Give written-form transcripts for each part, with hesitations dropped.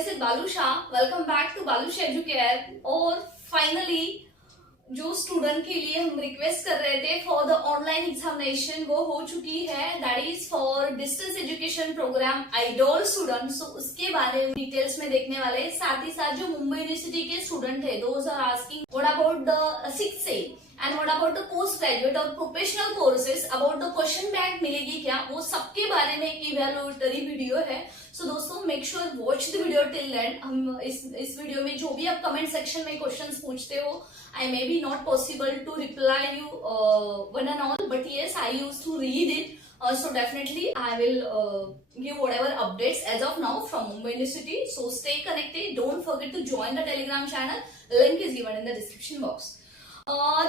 This is बालू Shah. Welcome back to बालू Shah educare. और फाइनली जो स्टूडेंट के लिए हम रिक्वेस्ट कर रहे थे फॉर द ऑनलाइन एग्जामिनेशन वो हो चुकी है, that is for distance education programme IDOL student. So उसके बारे में डिटेल्स में देखने वाले हैं। साथ ही साथ जो मुंबई यूनिवर्सिटी के स्टूडेंट है those are asking what about the 6th sem and what about the post graduate और professional courses, about the question bank मिलेगी क्या, वो सबके बारे में एक इवैल्यूएटरी वीडियो है। सो दोस्तों make sure watch the video till and. हम इस वीडियो में जो भी आप कमेंट सेक्शन में क्वेश्चंस पूछते हो, I may be not possible to reply you one and all, but yes, I used to read it. So definitely I will give whatever updates as of now from Mumbai University. So stay connected. Don't forget to join the Telegram channel. Link is given in the description box.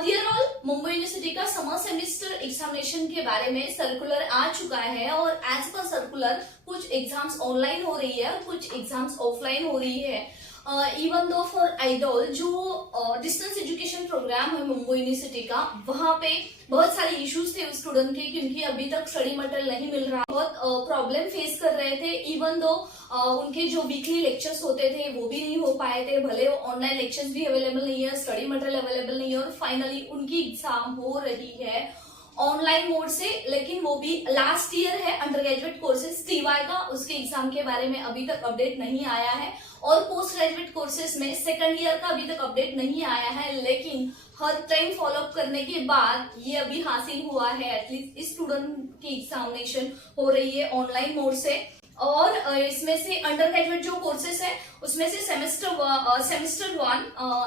Dear all, Mumbai university का summer semester examination के बारे में circular आ चुका है और as per circular कुछ exams online हो रही है, कुछ एग्जाम्स ऑफलाइन हो रही है। इवन दो फॉर आइडॉल जो डिस्टेंस एजुकेशन प्रोग्राम है मुंबई यूनिवर्सिटी का, वहां पे बहुत सारे इश्यूज थे उस स्टूडेंट के, क्योंकि अभी तक स्टडी मटेरियल नहीं मिल रहा, बहुत प्रॉब्लम फेस कर रहे थे। इवन दो उनके जो वीकली लेक्चर्स होते थे वो भी नहीं हो पाए थे, भले ऑनलाइन लेक्चर्स भी अवेलेबल नहीं है, स्टडी मटेरियल अवेलेबल नहीं है, और फाइनली उनकी एग्जाम हो रही है ऑनलाइन मोड से। लेकिन वो भी लास्ट ईयर है अंडर ग्रेजुएट कोर्सेज टीवाई का, उसके एग्जाम के बारे में अभी तक अपडेट नहीं आया है। और पोस्ट ग्रेजुएट कोर्सेज में सेकंड ईयर का अभी तक अपडेट नहीं आया है, लेकिन हर टाइम फॉलोअप करने के बाद ये अभी हासिल हुआ है, एटलीस्ट इस स्टूडेंट की एग्जामिनेशन हो रही है ऑनलाइन मोड से। और इसमें से अंडर ग्रेजुएट जो कोर्सेज है उसमें से सेमेस्टर 1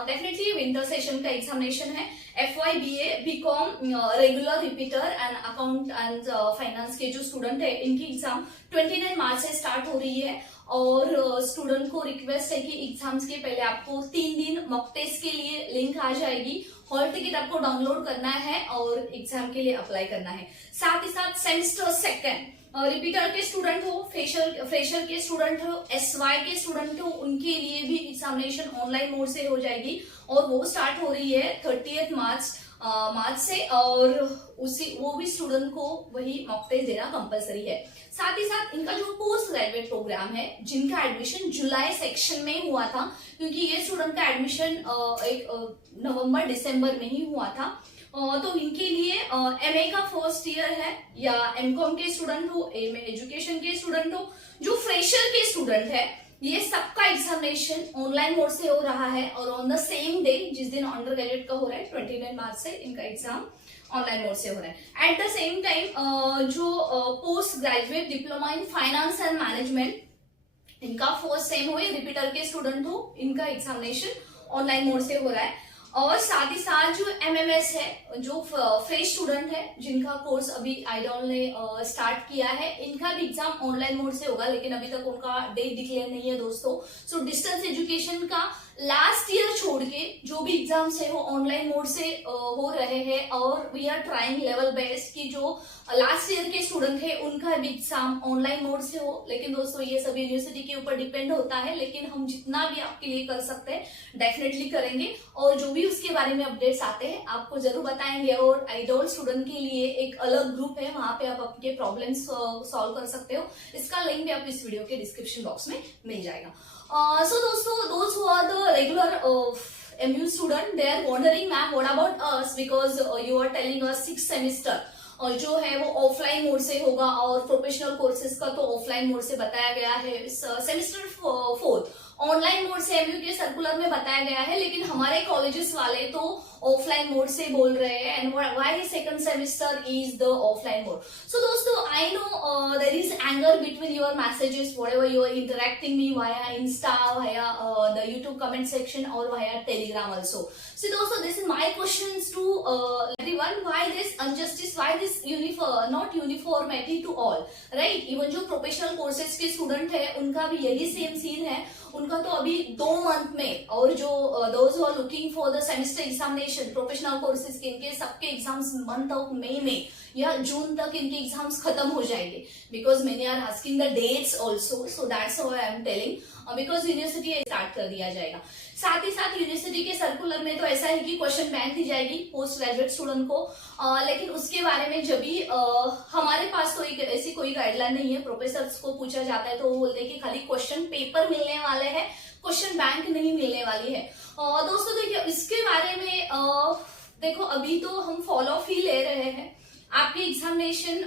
डेफिनेटली विंटर सेशन का एग्जामिनेशन है। FY BA BCom regular repeater and account and finance के जो स्टूडेंट है इनकी एग्जाम 29 मार्च से स्टार्ट हो रही है। और स्टूडेंट को रिक्वेस्ट है कि एग्जाम्स के पहले आपको 3 दिन मॉक टेस्ट के लिए लिंक आ जाएगी, हॉल टिकट आपको डाउनलोड करना है और एग्जाम के लिए अप्लाई करना है। साथ ही साथ सेमेस्टर 2 रिपीटर के स्टूडेंट हो, फ्रेशर के स्टूडेंट हो, SY के स्टूडेंट हो, उनके लिए भी एग्जामिनेशन ऑनलाइन मोड से हो जाएगी और वो स्टार्ट हो रही है 30 मार्च से। और वो भी स्टूडेंट को वही मॉक टेस्ट देना कंपलसरी है। साथ ही साथ इनका जो पोस्ट ग्रेजुएट प्रोग्राम है, जिनका एडमिशन जुलाई सेक्शन में हुआ था, क्योंकि ये स्टूडेंट का एडमिशन नवंबर दिसंबर में ही हुआ था, तो इनके लिए MA का फर्स्ट ईयर है या MCom के स्टूडेंट हो, MA एजुकेशन के स्टूडेंट हो, जो फ्रेशर के स्टूडेंट है, ये सबका एग्जामिनेशन ऑनलाइन मोड से हो रहा है। और ऑन द सेम डे जिस दिन अंडर ग्रेजुएट का हो रहा है 29 मार्च से इनका एग्जाम ऑनलाइन मोड से हो रहा है। एट द सेम टाइम जो post graduate diploma in finance and management, इनका फर्स्ट सेम हो या रिपीटर के स्टूडेंट हो, इनका एग्जामिनेशन ऑनलाइन मोड से हो रहा है। और साथ ही साथ जो MMS है, जो फ्रेश स्टूडेंट है, जिनका कोर्स अभी आइडॉल ने स्टार्ट किया है, इनका भी एग्जाम ऑनलाइन मोड से होगा, लेकिन अभी तक उनका डेट डिक्लेयर नहीं है दोस्तों। सो डिस्टेंस एजुकेशन का लास्ट ईयर छोड़ के जो भी एग्जाम्स है वो ऑनलाइन मोड से हो रहे हैं। और we are trying level best कि जो लास्ट ईयर के स्टूडेंट है उनका भी एग्जाम ऑनलाइन मोड से हो। लेकिन दोस्तों ये सभी यूनिवर्सिटी के ऊपर डिपेंड होता है, लेकिन हम जितना भी आपके लिए कर सकते हैं डेफिनेटली करेंगे, और जो भी उसके बारे में अपडेट्स आते हैं आपको जरूर बताएंगे। और आइडॉल स्टूडेंट के लिए एक अलग ग्रुप है, वहां पे आप आपके प्रॉब्लम्स सॉल्व कर सकते हो, इसका लिंक भी आप इस वीडियो के डिस्क्रिप्शन बॉक्स में मिल जाएगा। So दोस्तों, those who are the regular MU student, they are wondering ma'am what about us, because you are telling us 6th semester जो है वो ऑफलाइन मोड से होगा और प्रोफेशनल कोर्सेज का तो ऑफलाइन मोड से बताया गया है। सेमेस्टर 4 ऑनलाइन मोड से MU के सर्कुलर में बताया गया है, लेकिन हमारे कॉलेजेस वाले तो ऑफलाइन मोड से बोल रहे हैं। And why second semester is the offline mode. So दोस्तों I know there is anger between your messages, whatever you are interacting me via Insta, via the YouTube comment section और via Telegram also. So दोस्तों this is my questions to everyone, why this injustice, why this not uniformity to all, right. Even जो professional courses के student है उनका भी यही same scene है, उनका तो अभी 2 मंथ में, और जो those who are looking for the semester examination professional courses के, इनके सबके एग्जाम्स मंथ ऑफ मई में या जून तक इनके एग्जाम्स खत्म हो जाएंगे, because many are asking the dates also. So that's why I am telling, because university start कर दिया जाएगा। साथ ही साथ यूनिवर्सिटी के सर्कुलर में तो ऐसा है कि क्वेश्चन बैंक दी जाएगी पोस्ट ग्रेजुएट स्टूडेंट को, लेकिन उसके बारे में जब भी हमारे पास तो एक ऐसी कोई गाइडलाइन नहीं है। प्रोफेसर्स को पूछा जाता है तो वो बोलते हैं कि खाली क्वेश्चन पेपर मिलने वाले हैं क्वेश्चन बैंक नहीं मिलने वाली है। दोस्तों देखिए इसके बारे में देखो अभी तो हम फॉलो अप ही ले रहे हैं। आपकी एग्जामिनेशन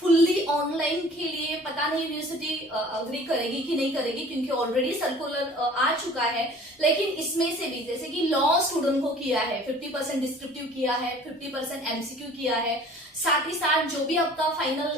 फुल्ली ऑनलाइन के लिए पता नहीं यूनिवर्सिटी अग्री करेगी कि नहीं करेगी, क्योंकि ऑलरेडी सर्कुलर आ चुका है। लेकिन इसमें से भी जैसे कि लॉ स्टूडेंट को किया है 50% डिस्क्रिप्टिव किया है, 50% एमसीक्यू किया है, साथ ही साथ जो भी आपका फाइनल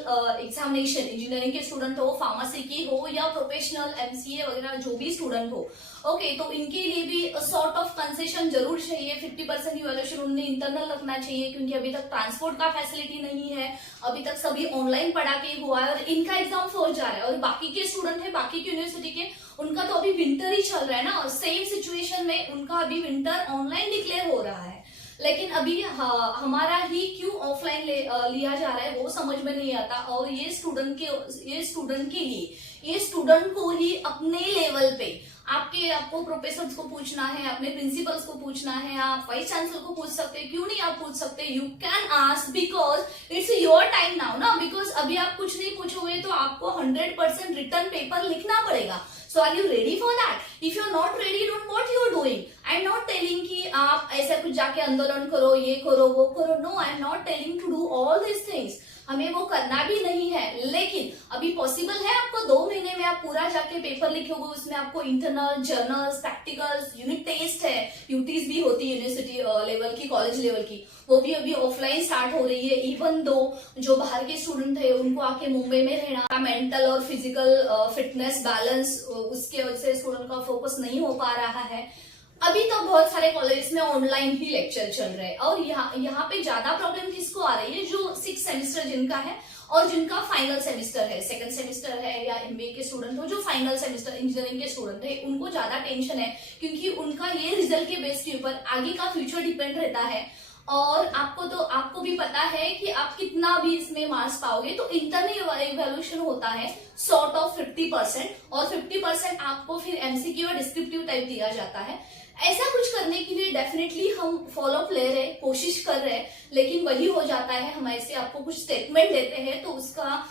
एग्जामिनेशन इंजीनियरिंग के स्टूडेंट हो, फार्मेसी की हो या प्रोफेशनल एमसीए वगैरह जो भी स्टूडेंट हो, ओके तो इनके लिए भी सॉर्ट ऑफ कंसेशन जरूर चाहिए। 50% इवैल्यूएशन उन्हें इंटरनल रखना चाहिए, क्योंकि अभी तक ट्रांसपोर्ट का फैसिलिटी नहीं है, अभी तक सभी ऑनलाइन पढ़ा के हुआ है और इनका एग्जाम फर्स्ट जा रहा है। और बाकी के स्टूडेंट है बाकी की यूनिवर्सिटी के, उनका तो अभी विंटर ही चल रहा है ना, और सेम सिचुएशन में उनका अभी विंटर ऑनलाइन डिक्लेयर हो रहा है। लेकिन अभी हमारा ही क्यों ऑफलाइन लिया जा रहा है वो समझ में नहीं आता। और ये स्टूडेंट के लिए ये स्टूडेंट को ही अपने लेवल पे आपको प्रोफेसर्स को पूछना है, अपने प्रिंसिपल्स को पूछना है, आप वाइस चांसलर को पूछ सकते हैं। क्यों नहीं आप पूछ सकते? You can ask because it's your time now ना। बिकॉज अभी आप कुछ नहीं पूछोगे तो आपको 100% रिटर्न पेपर लिखना पड़ेगा। So are you ready for that? If you're not ready, don't what you're doing. I'm not telling कि आप ऐसा कुछ जाके आंदोलन करो, ये करो, वो करो। No, I'm not telling to do all these things. हमें वो करना भी नहीं है। लेकिन अभी पॉसिबल है आपको 2 महीने में आप पूरा जाके पेपर लिखोगे, उसमें आपको internal, journals, practicals, unit test है, यूटीज भी होती है यूनिवर्सिटी लेवल की, कॉलेज लेवल की, वो भी अभी ऑफलाइन स्टार्ट हो रही है। इवन दो जो बाहर के स्टूडेंट है उनको आके मुंबई में रहना, मेंटल और फिजिकल फिटनेस बैलेंस उसके वजह से स्टूडेंट का फोकस नहीं हो पा रहा है। अभी तो बहुत सारे कॉलेज में ऑनलाइन ही लेक्चर चल रहे हैं। और यहाँ पे ज्यादा प्रॉब्लम किसको आ रही है? जो 6 सेमेस्टर जिनका है और जिनका फाइनल सेमेस्टर है, 2nd सेमेस्टर है या एमबीए के स्टूडेंट हो, जो फाइनल सेमेस्टर इंजीनियरिंग के स्टूडेंट है, उनको ज्यादा टेंशन है, क्योंकि उनका ये रिजल्ट के बेस के ऊपर आगे का फ्यूचर डिपेंड रहता है। और आपको भी पता है कि आप कितना भी इसमें मार्क्स पाओगे, तो इंटरनल इवैल्यूएशन होता है सॉर्ट ऑफ 50% और 50% आपको फिर एमसीक्यू और डिस्क्रिप्टिव टाइप दिया जाता है। ऐसा कुछ करने के लिए डेफिनेटली हम फॉलो अप ले रहे, कोशिश कर रहे, लेकिन वही हो जाता है हमारे से आपको कुछ स्टेटमेंट देते हैं तो उसका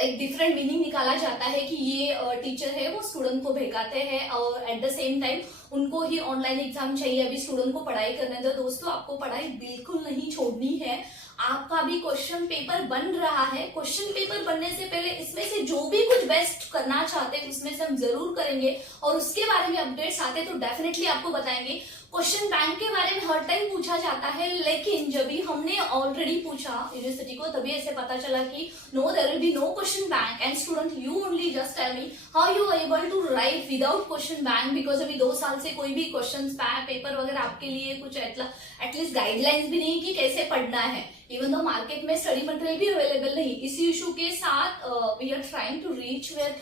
एक डिफरेंट मीनिंग निकाला जाता है कि ये टीचर है वो स्टूडेंट को भड़काते हैं और एट द सेम टाइम उनको ही ऑनलाइन एग्जाम चाहिए, अभी स्टूडेंट को पढ़ाई करने दो। दोस्तों आपको पढ़ाई बिल्कुल नहीं छोड़नी है। आपका भी क्वेश्चन पेपर बन रहा है, क्वेश्चन पेपर बनने से पहले इसमें से जो भी कुछ बेस्ट करना चाहते हैं उसमें से हम जरूर करेंगे और उसके बारे में अपडेट्स आते तो डेफिनेटली आपको बताएंगे। क्वेश्चन बैंक के बारे में हर टाइम पूछा जाता है, लेकिन जब भी हमने ऑलरेडी पूछा यूनिवर्सिटी को तभी ऐसे पता चला कि no there will be no question bank and student you only just tell me how you are able to write without question bank, because अभी 2 साल से कोई भी क्वेश्चन पेपर वगैरह आपके लिए कुछ एटलीस्ट गाइडलाइंस भी नहीं कि कैसे पढ़ना है। इवन दो मार्केट में स्टडी मटेरियल भी अवेलेबल नहीं। इसी इशू के साथ we are trying to reach with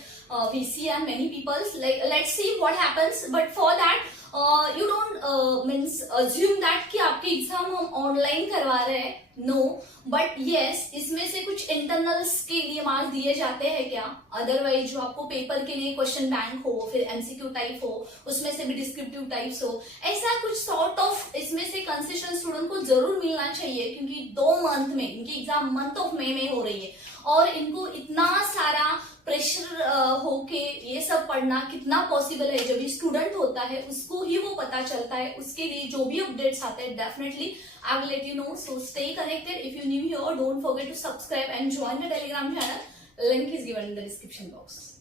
VC and many peoples. Let's see what happens. But for that, you don't means assume that कि आपके एग्जाम हम ऑनलाइन करवा रहे हैं। No, but yes, इसमें से कुछ इंटरनल्स के लिए मार्क्स दिए जाते हैं क्या? अदरवाइज जो आपको पेपर के लिए क्वेश्चन बैंक हो, फिर एमसीक्यू टाइप हो, उसमें से भी डिस्क्रिप्टिव टाइप्स हो, ऐसा कुछ सॉर्ट ऑफ इसमें से कंसेशन स्टूडेंट को जरूर मिलना चाहिए, क्योंकि 2 मंथ में इनकी एग्जाम मंथ ऑफ मई में हो रही है और इनको इतना सारा प्रेशर होके ये सब पढ़ना कितना पॉसिबल है। जब भी स्टूडेंट होता है उसको ही वो पता चलता है। उसके लिए जो भी अपडेट्स आते हैं definitely I will let you know, so stay connected. If you new here, don't forget to subscribe and join the Telegram channel. Link is given in the description box.